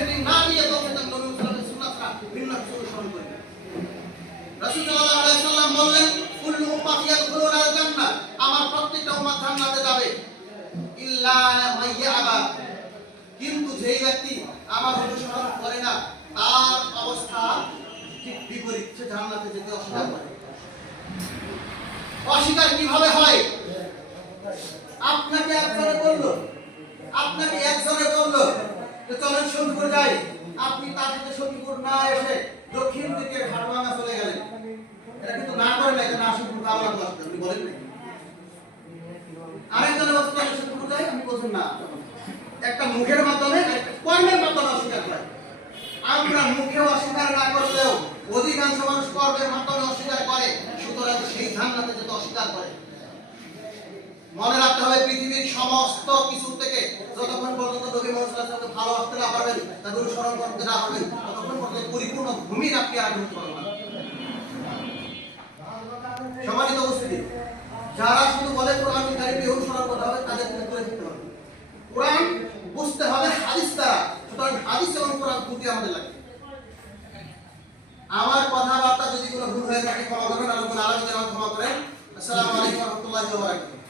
Setting না নিয়ে তখন নবী মুহাম্মদের সুন্নাতরা ভিন্ন কিছু অনুসরণ করি। রাসূল সাল্লাল্লাহু আলাইহি সাল্লাম বললেন, কুল্লু উম্মতি ইয়াদখুলুনা আল জান্নাহ, আমার প্রত্যেকটা উম্মত জান্নাতে যাবে, ইল্লা মান ইয়াবা, কিন্তু যেই ব্যক্তি আমার অনুসরণ করে না তার অবস্থা ঠিক বিপরীত, সে জান্নাতে যেতে অস্বীকার করে। অস্বীকার কিভাবে হয়? আপনাকে একজনে বললো যে চলেন সখীপুর যাই, আপনি তার সাথে সখীপুর না এসে দক্ষিণ দিকে ঘাটভাঙ্গা চলে গেলেন। এটা কিন্তু না করেন না, এটা না সখীপুর কাওলা তো আসতে আপনি বলেন না। আরেকজনে বলছে চলেন সখীপুর যাই, আপনি বলছেন না। একটা মুখের মাধ্যমে একটা কর্মের মাধ্যমে অস্বীকার করে। আমরা মুখে অস্বীকার না করলেও অধিকাংশ মানুষ কর্মের মাধ্যমে অস্বীকার করে, সুতরাং সেই জান্নাতে যেতে অস্বীকার করে। মনে রাখতে হবে, পৃথিবীর সমস্ত কিছু থেকে যতক্ষণ পর্যন্ত নবী মুহাম্মদ সাল্লাল্লাহু আলাইহি ওয়াসাল্লাম ভালোবাসতে না পারবেন, তার অনুসরণ করতে না পারবেন, ততক্ষণ পর্যন্ত পরিপূর্ণ ভূমির আপনি আর গ্রহণ করবেন না। সম্মানিত উপস্থিতি, যারা শুধু বলে কোরআন কারিমকে অনুসরণ করতে হবে, তাদের থেকে দূরে থাকতে হবে। কোরআন বুঝতে হবে হাদিস দ্বারা, সুতরাং হাদিস এবং কোরআন দুটি আমাদের লাগে। আমার কথাবার্তা যদি কোনো ভুল হয়ে থাকে ক্ষমা করবেন, আর কোনো আলোচনা ক্ষমা করেন। আসসালামু আলাইকুম ওয়া রাহমাতুল্লাহি ওয়া বারাকাতুহু।